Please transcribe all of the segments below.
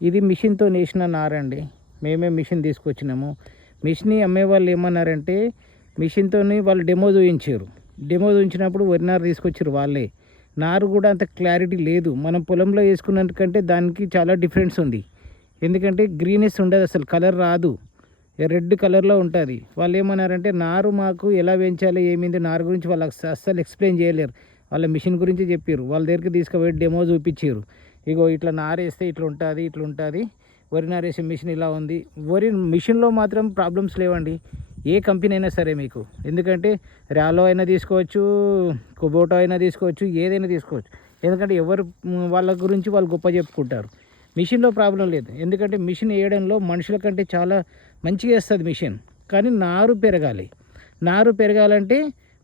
ఇది మిషన్తో నేసిన నారండి. మేమే మిషన్ తీసుకొచ్చినాము. మిషన్ అమ్మే వాళ్ళు ఏమన్నారంటే మిషన్తోని వాళ్ళు డెమో చూయించారు. డెమో చూయించినప్పుడు వరి నారు తీసుకొచ్చారు వాళ్ళే. నారు కూడా అంత క్లారిటీ లేదు. మనం పొలంలో వేసుకున్నకంటే దానికి చాలా డిఫరెన్స్ ఉంది. ఎందుకంటే గ్రీనెస్ ఉండదు, అసలు కలర్ రాదు, రెడ్ కలర్లో ఉంటుంది. వాళ్ళు ఏమన్నారంటే నారు మాకు ఎలా పెంచాలి ఏమింది నారు గురించి వాళ్ళకి అస్సలు ఎక్స్ప్లెయిన్ చేయలేరు. వాళ్ళ మిషన్ గురించి చెప్పారు. వాళ్ళ దగ్గరికి తీసుకుపోయి డెమో చూపించారు. ఇగో ఇట్లా నారేస్తే ఇట్లా ఉంటుంది, ఇట్లా ఉంటుంది, వరి నారేసే మిషన్ ఇలా ఉంది. వరి మిషన్లో మాత్రం ప్రాబ్లమ్స్ లేవండి, ఏ కంపెనీ అయినా సరే మీకు. ఎందుకంటే ర్యాలో అయినా తీసుకోవచ్చు, కుబోటో అయినా తీసుకోవచ్చు, ఏదైనా తీసుకోవచ్చు. ఎందుకంటే ఎవరు వాళ్ళ గురించి వాళ్ళు గొప్ప చెప్పుకుంటారు. మిషన్లో ప్రాబ్లం లేదు. ఎందుకంటే మిషన్ వేయడంలో మనుషుల కంటే చాలా మంచిగా వేస్తుంది మిషన్. కానీ నారు పెరగాలి. నారు పెరగాలంటే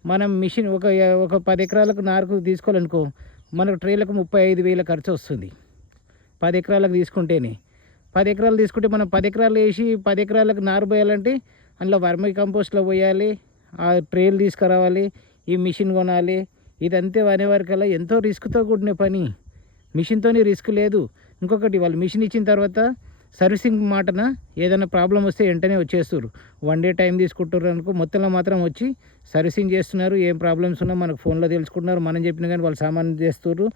మనం మిషన్ ఒక 10 ఎకరాలకు నారుకు తీసుకోవాలనుకో, మనకు ట్రేలకు 35,000 ఖర్చు వస్తుంది. 10 ఎకరాలకు తీసుకుంటేనే. 10 ఎకరాలు తీసుకుంటే మనం 10 ఎకరాలు వేసి 10 ఎకరాలకు నారు పోయాలంటే అందులో వర్మీ కంపోస్ట్లో పోయాలి, ఆ ట్రేలు తీసుకురావాలి, ఈ మిషన్ కొనాలి. ఇదంతే అనేవారికల్లా ఎంతో రిస్క్తో కూడిన పని. మిషన్తోని రిస్క్ లేదు. ఇంకొకటి, వాళ్ళు మిషన్ ఇచ్చిన తర్వాత సర్వీసింగ్ మాటన ఏదైనా ప్రాబ్లం వస్తే వెంటనే వచ్చేస్తారు. 1 డే టైం తీసుకుంటారు అనుకో, మొత్తంలో మాత్రం వచ్చి సర్వీసింగ్ చేస్తున్నారు. ఏం ప్రాబ్లమ్స్ ఉన్నా మనకు ఫోన్లో తెలుసుకుంటున్నారు. మనం చెప్పిన కానీ వాళ్ళు సామాన్ చేస్తారు,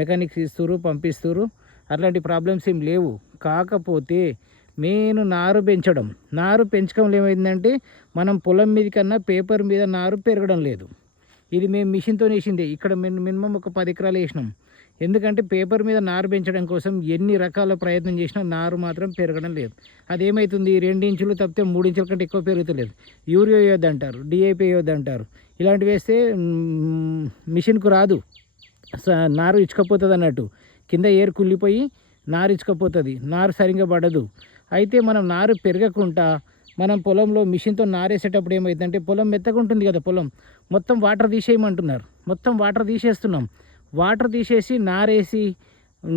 మెకానిక్స్ ఇస్తారు, పంపిస్తారు. అట్లాంటి ప్రాబ్లమ్స్ ఏం లేవు. కాకపోతే మెయిన్ నారు పెంచడం. నారు పెంచడంలో ఏమైందంటే మనం పొలం మీద కన్నా పేపర్ మీద నారు పెరగడం లేదు. ఇది మేము మిషన్తో వేసిందే. ఇక్కడ మినిమం ఒక 10 ఎకరాలు వేసినాం. ఎందుకంటే పేపర్ మీద నారు పెంచడం కోసం ఎన్ని రకాల ప్రయత్నం చేసినా నారు మాత్రం పెరగడం లేదు. అదేమవుతుంది, 2 ఇంచులు తప్పితే 3 ఇంచుల కంటే ఎక్కువ పెరుగుతలేదు. యూరియా వేయొద్దు అంటారు, డిఏపి వేయొద్దు అంటారు. ఇలాంటివి వేస్తే మిషన్కు రాదు, నారు ఇచ్చుకపోతుంది అన్నట్టు. కింద ఏరు కుళ్ళిపోయి నారు ఇచ్చుకపోతుంది, నారు సరిగ్గా పడదు. అయితే మనం నారు పెరగకుండా మనం పొలంలో మిషన్తో నారేసేటప్పుడు ఏమవుతుందంటే పొలం మెత్తగా ఉంటుంది కదా, పొలం మొత్తం వాటర్ తీసేయమంటున్నారు. మొత్తం వాటర్ తీసేస్తున్నాం. వాటర్ తీసేసి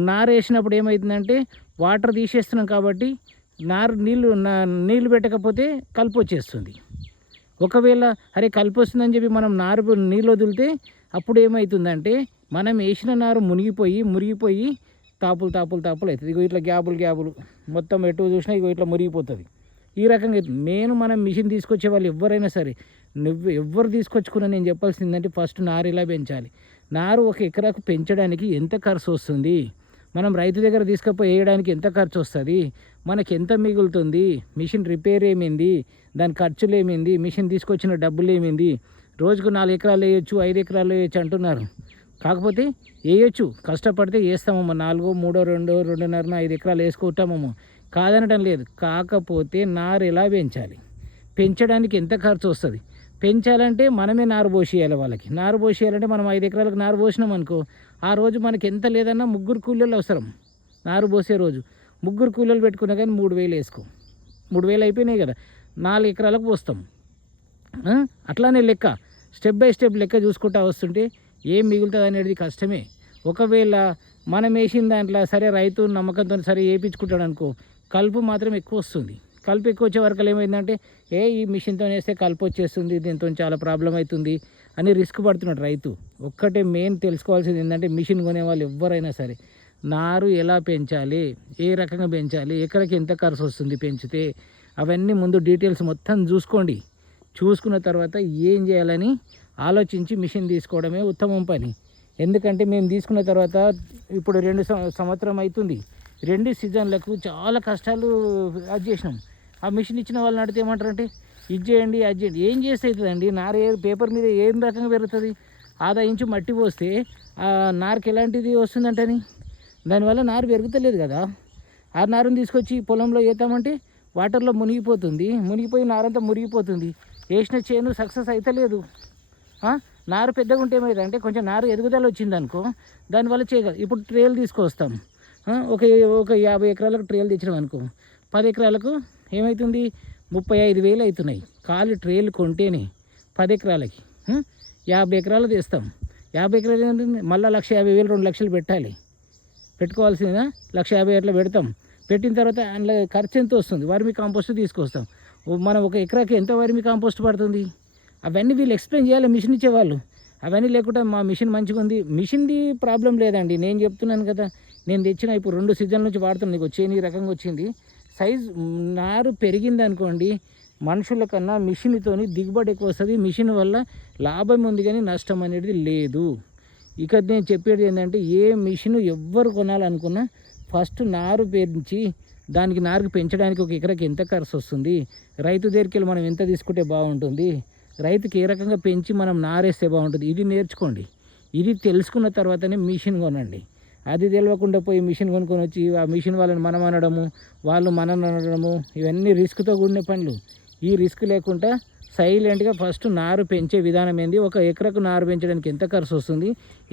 నారేసినప్పుడు ఏమవుతుందంటే వాటర్ తీసేస్తున్నాం కాబట్టి నీళ్ళు పెట్టకపోతే కలుపు వచ్చేస్తుంది. ఒకవేళ అరే కలుపు వస్తుందని చెప్పి మనం నీళ్ళు వదిలితే అప్పుడు ఏమవుతుందంటే మనం వేసిన నారు మురిగిపోయి తాపులు అవుతుంది. ఇగో ఇట్లా గ్యాబులు మొత్తం ఎటు చూసినా ఇగో ఇట్లా మురిగిపోతుంది. ఈ రకంగా మనం మిషన్ తీసుకొచ్చే వాళ్ళు ఎవరైనా సరే, ఎవరు తీసుకొచ్చుకున్నా నేను చెప్పాల్సిందంటే ఫస్ట్ నారు ఎలా పెంచాలి. నారు 1 ఎకరాకు పెంచడానికి ఎంత ఖర్చు వస్తుంది, మనం రైతు దగ్గర తీసుకుపోయి వేయడానికి ఎంత ఖర్చు వస్తుంది, మనకి ఎంత మిగులుతుంది, మిషన్ రిపేర్ ఏమైంది, దాని ఖర్చులు ఏమైంది, మిషన్ తీసుకొచ్చిన డబ్బులు ఏమైంది. రోజుకు 4 ఎకరాలు వేయచ్చు, 5 ఎకరాలు వేయచ్చు అంటున్నారు. కాకపోతే వేయచ్చు, కష్టపడితే వేస్తామమ్మ. 4, 3, 2, 2.5, 5 ఎకరాలు వేసుకుంటామమ్మ, కాదనటం లేదు. కాకపోతే నారు ఎలా పెంచాలి, పెంచడానికి ఎంత ఖర్చు వస్తుంది, పెంచాలంటే మనమే నారు పోసేయాలి. వాళ్ళకి నారు పోసేయాలంటే మనం 5 ఎకరాలకు నారు పోసినాం అనుకో, ఆ రోజు మనకి ఎంత లేదన్నా 3 కూలీలు అవసరం. నారు పోసే రోజు 3 కూలీలు పెట్టుకున్నా కానీ 3,000 వేసుకో. 3,000 అయిపోయినాయి కదా, 4 ఎకరాలకు పోస్తాం. అట్లానే లెక్క స్టెప్ బై స్టెప్ లెక్క చూసుకుంటా వస్తుంటే ఏం మిగులుతుంది అనేది కష్టమే. ఒకవేళ మనం వేసిన దాంట్లో సరే రైతు నమ్మకంతో సరే వేయించుకుంటాడు అనుకో, కలుపు మాత్రం ఎక్కువ వస్తుంది. కలుపు ఎక్కువ వచ్చే వరకు ఏమైందంటే ఈ మిషన్తో వేస్తే కలుపు వచ్చేస్తుంది, దీంతో చాలా ప్రాబ్లం అవుతుంది అని రిస్క్ పడుతున్నాడు రైతు. ఒక్కటే మెయిన్ తెలుసుకోవాల్సింది ఏంటంటే మిషన్ కొనే వాళ్ళు ఎవరైనా సరే నారు ఎలా పెంచాలి, ఏ రకంగా పెంచాలి, ఎక్కడికి ఎంత ఖర్చు వస్తుంది పెంచితే, అవన్నీ ముందు డీటెయిల్స్ మొత్తం చూసుకోండి. చూసుకున్న తర్వాత ఏం చేయాలని ఆలోచించి మిషన్ తీసుకోవడమే ఉత్తమం పని. ఎందుకంటే మేము తీసుకున్న తర్వాత ఇప్పుడు 2 సంవత్సరం అవుతుంది. 2 సీజన్లకు చాలా కష్టాలు అది చేసినాం. ఆ మిషన్ ఇచ్చిన వాళ్ళని అడిగితే ఏమంటారంటే ఇది చేయండి అది చేయండి. ఏం చేస్తే అవుతుందండి, నారు పేపర్ మీద ఏం రకంగా పెరుగుతుంది. 1/2 ఇంచు మట్టి పోస్తే ఆ నారుకి ఎలాంటిది వస్తుందంటని, దానివల్ల నారు పెరుగుతలేదు కదా. ఆ నారుని తీసుకొచ్చి పొలంలో వేద్దామంటే వాటర్లో మునిగిపోయి నారంతా మురిగిపోతుంది. వేసిన చేను సక్సెస్ అవుతలేదు. నారు పెద్దగా ఉంటే ఏమైందంటే కొంచెం నారు ఎదుగుదల వచ్చిందనుకో, దానివల్ల చేయగలరు. ఇప్పుడు ట్రేలు తీసుకొస్తాం. ఒక 50 ఎకరాలకు ట్రేలు తెచ్చినాం అనుకో, 10 ఎకరాలకు ఏమవుతుంది, 35,000 అవుతున్నాయి. ఖాళీ ట్రేలు కొంటేనే 10 ఎకరాలకి. 50 ఎకరాలు తెస్తాం. 50 ఎకరాలు ఏంటంటే మళ్ళీ 1,50,000 2 లక్షలు పెట్టాలి. పెట్టుకోవాల్సిందా 1,50,000 అట్లా పెడతాం. పెట్టిన తర్వాత అందులో ఖర్చు ఎంత వస్తుంది, వర్మి కాంపోస్ట్ తీసుకొస్తాం. మనం 1 ఎకరాకి ఎంత వర్మి కాంపోస్ట్ పడుతుంది, అవన్నీ వీళ్ళు ఎక్స్ప్లెయిన్ చేయాలి మిషన్ ఇచ్చేవాళ్ళు. అవన్నీ లేకుండా మా మిషన్ మంచిగా ఉంది, మిషన్ది ప్రాబ్లం లేదండి. నేను చెప్తున్నాను కదా, నేను తెచ్చిన ఇప్పుడు 2 సీజన్ల నుంచి వాడుతున్నాను, నీకు చేను ఈ రకంగా వచ్చింది. సైజ్ నారు పెరిగింది అనుకోండి, మనుషుల కన్నా మిషన్తోని దిగుబడి ఎక్కువ వస్తుంది. మిషన్ వల్ల లాభం ఉంది కానీ నష్టం అనేది లేదు. ఇక నేను చెప్పేది ఏంటంటే, ఏ మిషన్ ఎవ్వరు కొనాలనుకున్నా ఫస్ట్ నారు పెంచి దానికి నారుకు పెంచడానికి ఒక ఎకరాకి ఎంత ఖర్చు వస్తుంది, రైతు దగ్గరికి వెళ్ళి మనం ఎంత తీసుకుంటే బాగుంటుంది, రైతుకి ఏ రకంగా పెంచి మనం నారేస్తే బాగుంటుంది, ఇది నేర్చుకోండి. ఇది తెలుసుకున్న తర్వాతనే మిషన్ కొనండి. అది తెలియకుండా పోయి మిషన్ కొనుక్కొని వచ్చి ఆ మిషన్ వాళ్ళని మనం అనడము, వాళ్ళు మనని అనడము, ఇవన్నీ రిస్క్తో కూడిన పనులు. ఈ రిస్క్ లేకుండా సైలెంట్గా ఫస్ట్ నారు పెంచే విధానం ఏంది, ఒక ఎకరకు నారు పెంచడానికి ఎంత ఖర్చు వస్తుంది,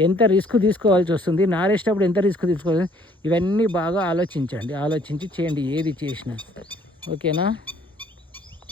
ఎంత రిస్క్ తీసుకోవాల్సి వస్తుంది, నారేసేటప్పుడు ఎంత రిస్క్ తీసుకోవాలి, ఇవన్నీ బాగా ఆలోచించండి. ఆలోచించి చేయండి ఏది చేసినా. ఓకేనా?